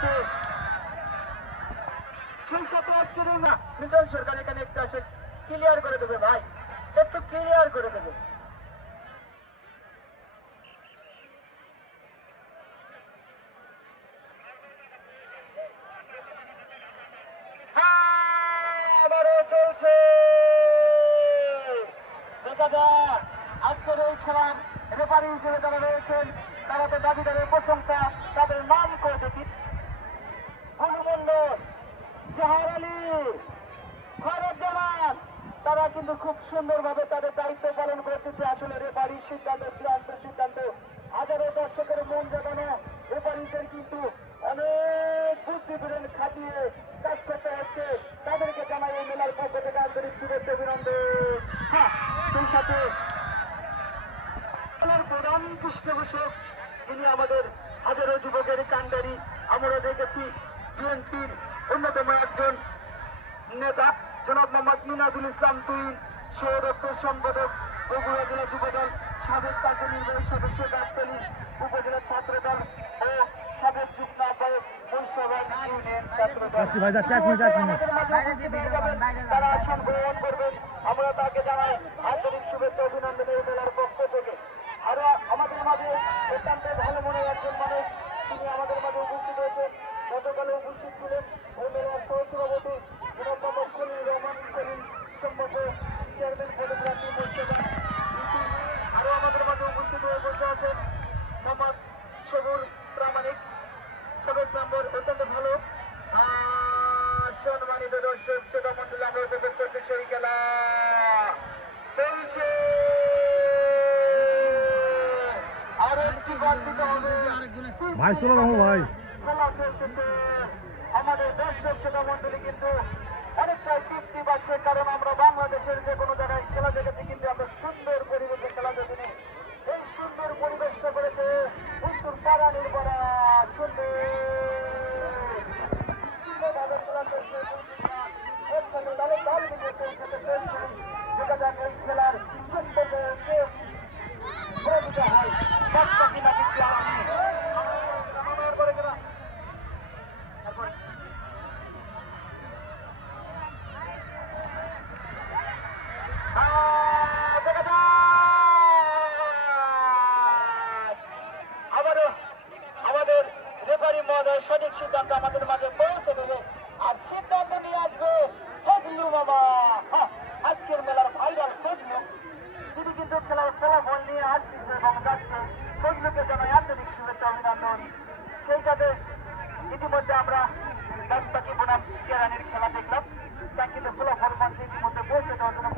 সাথে সেই সাথে আজকের না মিল্টন সরকার এখানে একটু আসে ক্লিয়ার করে দেবে ভাই। একটু ক্লিয়ার করে দেবে। রয়েছেন, তারা তো দাবিদারের প্রশংসা, তাদের নাম করে দেখি। আলী খরজ্জামান তারা কিন্তু খুব সুন্দরভাবে তাদের দায়িত্ব পালন করতেছে। আসলে রেফারির সিদ্ধান্ত চূড়ান্ত সিদ্ধান্ত। হাজারো দর্শকের মন জাগানো। রেফারিদের কিন্তু অনেক বুদ্ধি বিরেন খাটিয়ে কাজ করতে হচ্ছে। তাদেরকে জানাই এই মেলার পক্ষ থেকে আন্তরিক শুভেচ্ছা, অভিনন্দন। হ্যাঁ সেই সাথে প্রধান পৃষ্ঠপোষক, যিনি আমাদের হাজারো যুবকের কান্ডারি আমরা দেখেছি। বিএনপির অন্যতম একজন নেতা জনাব মোহাম্মদ মিনাজুল ইসলাম তুই সৌরক্ষ সম্পাদক বগুড়া জেলা যুবদল সাবেক কার্যনির্বাহী সদস্য গাছতলী উপজেলা ছাত্রদল ও সাবেক যুগ্ম আহ্বায়ক ইউনিয়ন ছাত্রদল। তারা আসন গ্রহণ করবেন। আমরা তাকে জানাই আন্তরিক শুভেচ্ছা অভিনন্দন এই মেলার পক্ষ থেকে। আরও আমাদের মাঝে অত্যন্ত ভালো মনে একজন মানুষ। তিনি আমাদের মাঝে উপস্থিত হয়েছেন গতকালে উপস্থিত ছিলেন এই মেলার সহসভাপতি খলিল রহমান করিম সম্পর্ক চেয়ারম্যান ফটোগ্রাফি মোর্শেদা আরও আমাদের মাঝে উপস্থিত হয়ে বসে আছেন। মোহাম্মদ সবুর প্রামাণিক। সাবেক নম্বর অত্যন্ত ভালো। সম্মানিত দর্শক, শ্রোতা মন্ডল আমরা উপভোগ করতে সেই খেলা চলছে আর একটি গোল দিতে হবে ভাই চলো রাখো ভাই। আমাদের দর্শক শ্রোতা মন্ডলী কিন্তু অনেকটাই তৃপ্তি পাচ্ছে কারণ আমরা বাংলাদেশের যে কোনো জায়গায় খেলা আমাদের সঠিক সিদ্ধান্ত আমাদের মাঝে পৌঁছে দেবে। আর সিদ্ধান্ত নিয়ে আসবে দশ পাখি বোনাম ক্রীড়া রানীর খেলা দেখলাম তা কিন্তু ফলাফল মানুষ ইতিমধ্যে পৌঁছে দেওয়ার জন্য